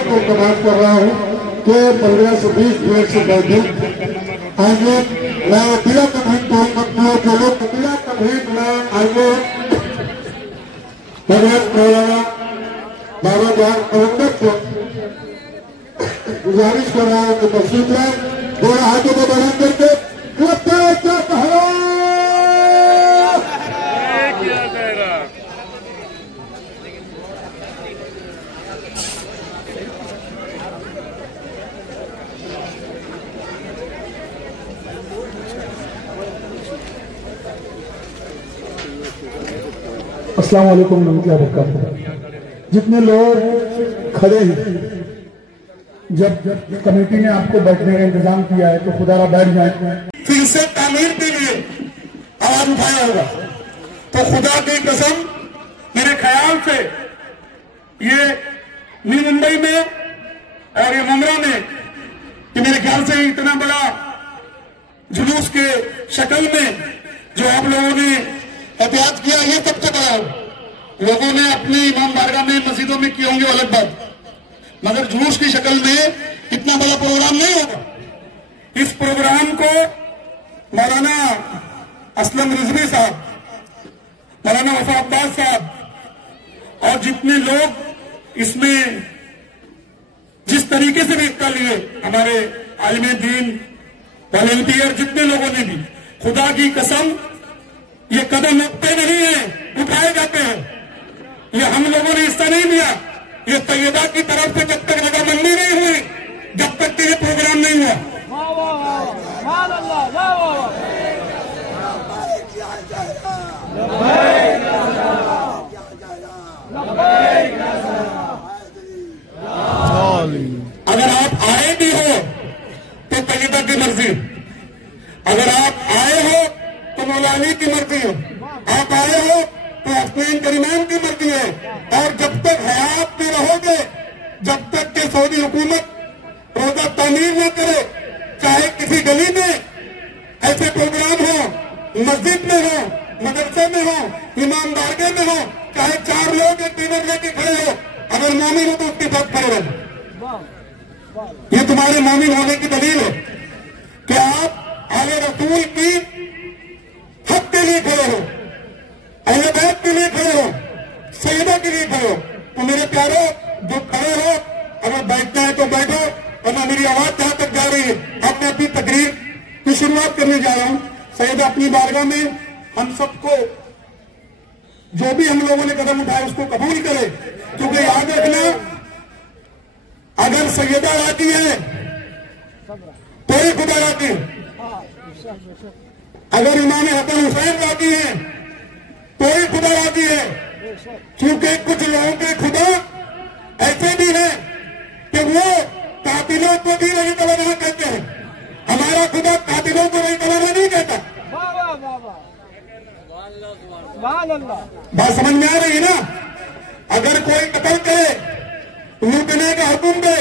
लोगों को कमांड कर रहा हूँ कि 15 से 20 मिनट से बैठे आइए। मैं बिला कमेंट कहूँगा जो लोग बिला कमेंट में आइए। बाबा जहां प्रबंधक को गुजारिश कर रहा हूँ कि तस्वीर में दोनों हाथों को बढ़ा करके अस्सलाम वालेकुम रहमतुल्लाहि व बरकातहू। जितने लोग खड़े हैं, जब कमेटी ने आपको बैठने का इंतजाम किया है तो खुदारा बैठ जाए। फिर से तामीर के लिए आवाज उठाया होगा तो खुदा की कसम मेरे ख्याल से ये न्यू मुंबई में और ये मुमरा में कि मेरे ख्याल से इतना बड़ा जुलूस के शक्ल में जो आप लोगों ने एहतियात किया, ये सबसे बड़ा लोगों ने अपनी इमाम बारगाह में मस्जिदों में किए होंगे अलग बात, मगर जुलूस की शक्ल में इतना बड़ा प्रोग्राम नहीं होगा। इस प्रोग्राम को मौलाना असलम रिजवी साहब, मौलाना वफा अब्बास साहब और जितने लोग इसमें जिस तरीके से भी हिस्सा लिए, हमारे आलिम दीन वॉलंटियर जितने लोगों ने भी, खुदा की कसम ये कदम उठते नहीं है, उठाए जाते हैं। ये हम लोगों ने हिस्सा नहीं लिया, ये सैयदा की तरफ से जब तक रजामंदी नहीं हुई, जब तक ये प्रोग्राम नहीं हुआ। अगर आप आए भी हो तो सैयदा की मर्जी, अगर आप आए हो तो मौलानी की मर्जी है, आप आए हो तो हसनैन करीमान की मर्जी है। और जब तक हयात में रहोगे, जब तक के सऊदी हुकूमत रोजा तामीर न करे, चाहे किसी गली में ऐसे प्रोग्राम हो, मस्जिद में हो, मदरसे में हो, इमाम बारगाह में हो, चाहे 4 लोग एक डिनर लेके खड़े हो, अगर मोमिन हो तो उसके साथ खड़े रहो। ये तुम्हारे मोमिन होने की दलील है कि आप आले रसूल की हक के लिए खड़े हो, अहले बैत के लिए खड़े हो, सैयदा के लिए खड़े हो। तो मेरे प्यारे जो खड़े हो, अगर बैठना है तो बैठो, वरना मेरी आवाज जहां तक जा रही है। अब मैं अपनी तकरीर की शुरुआत करने जा रहा हूं। सैयदा अपनी बारगाह में हम सबको जो भी हम लोगों ने कदम उठाया उसको कबूल करे, क्योंकि याद रखना, अगर सैयदा राजी है तो ही खुदा राजी है, अगर इमाम हसन हुसैन राजी है तो ही खुदा राजी है। क्योंकि कुछ लोगों के खुदा ऐसे भी हैं कि वो कातिलों को भी नहीं तलवार कहते हैं, हमारा खुदा कातिलों को नहीं तलवार नहीं कहता। बात समझ में आ रही है ना? अगर कोई कत्ल करे, लूटने का हुक्म दे,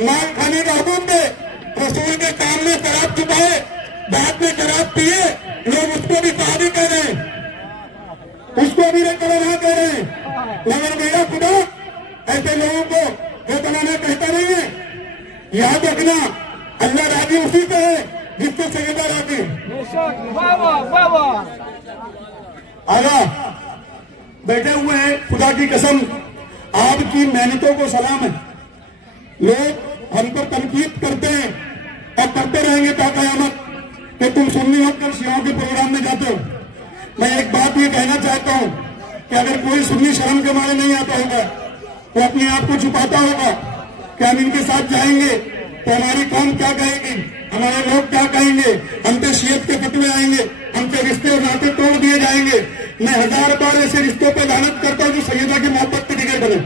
माल खाने का हुक्म दे, रसूल के सामने शराब छुपाए, बाद में शराब पिए, लोग उसको भी सहाबी कह रहे हैं, उसको भी रेतलाना कह रहे हैं। मगर मेरा खुदा ऐसे लोगों को रेतलाना कहता नहीं है। याद रखना, अल्लाह राजी उसी से है जिससे सैयदा राजी। आगा बैठे हुए हैं, खुदा की कसम आपकी मेहनतों को सलाम है। लोग हम पर तनकीद करते हैं और करते रहेंगे ता क़यामत कि तुम सुन्नी होकर शियाओं के प्रोग्राम में जाते हो। मैं एक बात ये कहना चाहता हूं कि अगर कोई सुन्नी शर्म के मारे नहीं आता होगा, वो अपने आप को छुपाता होगा कि हम इनके साथ जाएंगे तो हमारी कौम क्या कहेगी, हमारे लोग क्या कहेंगे, हम पे शियत के फतवे आएंगे, हमसे रिश्ते और नाते तोड़ दिए जाएंगे। मैं 1000 बार ऐसे रिश्तों पर लानत करता हूं जो सैयदा की मोहब्बत की टिकट बने।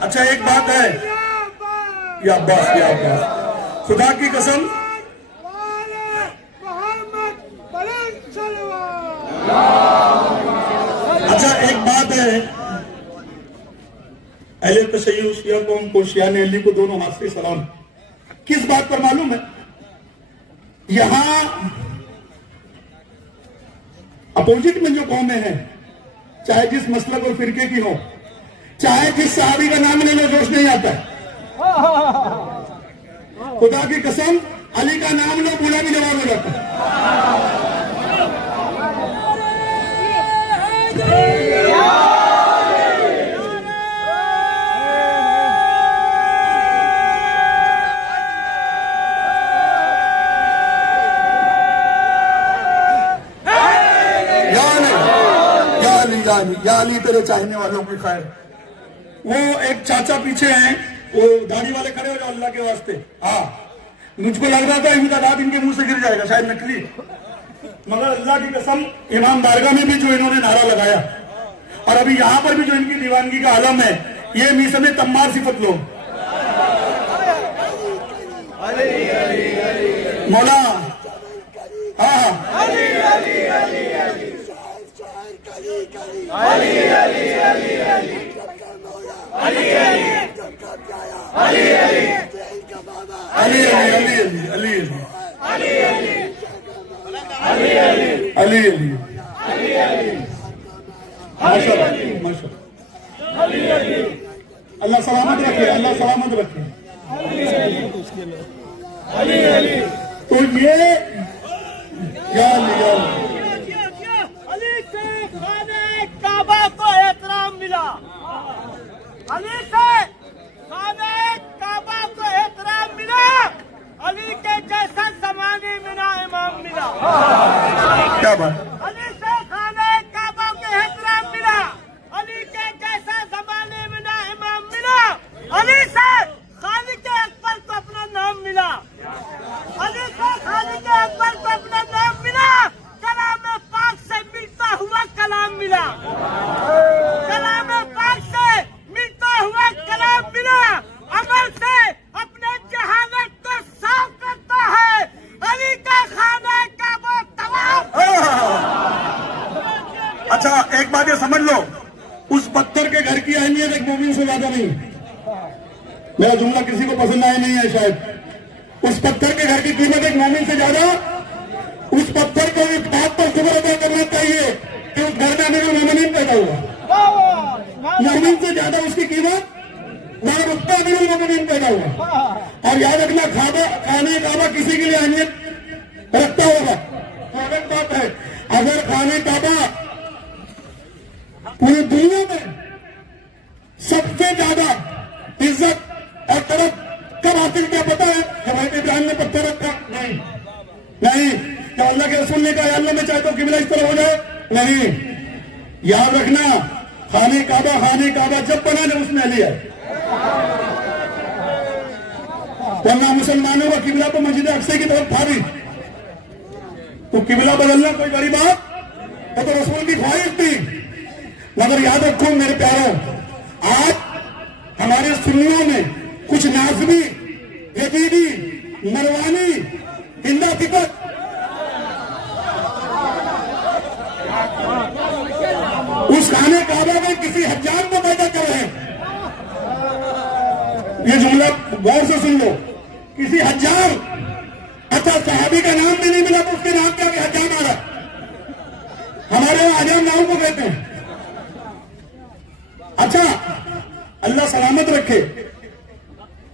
अच्छा एक बात है, या अब्बास खुदा की कसम, अच्छा एक बात है, अहले तशय्युअ शिया कौम को, शिया ने अली को दोनों हाथ से सलाम। किस बात पर मालूम है? यहां अपोजिट में जो कौमें हैं, चाहे जिस मसलक और फिरके की हो, चाहे जिस सहाबी का नाम ले लो, जोश नहीं आता है। खुदा की कसम, अली का नाम लो, बूढ़ा भी जवाब हो जाता है। या अली तेरे चाहने वालों की खैर। वो एक चाचा पीछे हैं, वो दाढ़ी वाले खड़े हो जाओ अल्लाह के वास्ते। हाँ, मुझको लग रहा था इनका दांत इनके मुंह से गिर जाएगा, शायद नकली, मगर अल्लाह की कसम इमाम बारगाह में भी जो इन्होंने नारा लगाया, और अभी यहां पर भी जो इनकी दीवानगी का आलम है, ये मीसम तम्मार सिफत लोग। मौला हाँ अल्लाह सलामत रखे, अल्लाह सलामत रखे। तो ये अली से खाने काबा को एहतराम मिला, अली से खाने काबा को एहतराम मिला, अली के जैसा जमाने में ना इमाम मिला। क्या बात? अली से खाने काबा को एहतराम मिला, अली के जैसा जमाने में ना इमाम मिला। अली से खालिक अकबर को अपना नाम मिला, अली से खालिक अकबर को अपना नाम मिला। कलाम पाक से मिलता हुआ कलाम मिला, कलाम पाक से मिलता हुआ कलाम मिला। अमल से अपने जहानत को साफ करता है, अली का खाना का वो तवाफ। अच्छा एक बात ये समझ लो, उस पत्थर के घर की अहमियत एक मोमिन से ज्यादा नहीं। मेरा जुमला किसी को पसंद आया नहीं है शायद। उस पत्थर के घर की कीमत एक मोमिन से ज्यादा, उस पत्थर को इस बात पर शुक्र अदा करना चाहिए कि उस घर में अमीरुल मोमिनीन पैदा हुआ। मोमिन से ज्यादा उसकी कीमत वहां उसका अमीरुल मोमिनीन पैदा हुआ। और याद रखना, खाने काबा किसी के लिए अहमियत रखता होगा तो अलग बात है। अगर खाने काबा पूरी दुनिया में सबसे ज्यादा इज्जत और तरफ कब हासिल किया पता है? जब हज़रत इब्राहिम ने पत्थर रखा? नहीं। क्या अल्लाह के रसूल ने कहा अल्लाह में चाहे तो किबला इस तरह हो जाए? नहीं। याद रखना, खाने काबा जब बना जब उसमें अली है, वरना मुसलमानों का किबला तो मस्जिद अक्सा की तरफ था भी। तो किबला बदलना कोई बड़ी बात, तो रसूल की ख्वाहिश थी। मगर याद रखो मेरे प्यारों, आज हमारे सुन्नियों में कुछ नाज़मी, यजीदी, मरवानी, हिंदा फिकत, उस खाने काबा में किसी हज्जाम को पैदा कर रहे हैं। ये जुमला गौर से सुन लो, किसी हज्जाम। अच्छा सहाबी का नाम भी नहीं मिला तो उसके नाम क्या हज्जाम आ रहा? हमारे यहाँ हज्जाम नाम को कहते हैं। अच्छा अल्लाह सलामत रखे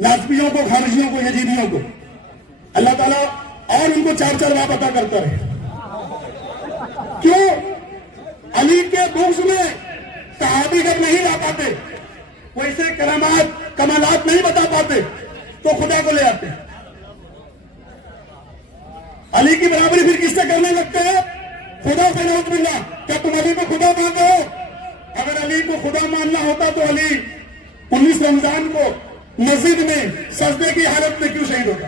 नाज़मियों को, खारिजियों को, यजीदियों को। अल्लाह ताला और उनको चार चार बात अता करता रहे। क्यों? अली के बुग़्ज़ में सहाबी जब नहीं ला पाते, वैसे करामात कमालात नहीं बता पाते, तो खुदा को ले आते। अली की बराबरी फिर किससे करने लगते हैं? खुदा से नौज बिल्लाह। क्या तुम अली को खुदा मानते हो? अगर अली को खुदा मानना होता तो अली 19 रमजान को मस्जिद में सजदे की हालत में क्यों शहीद होता?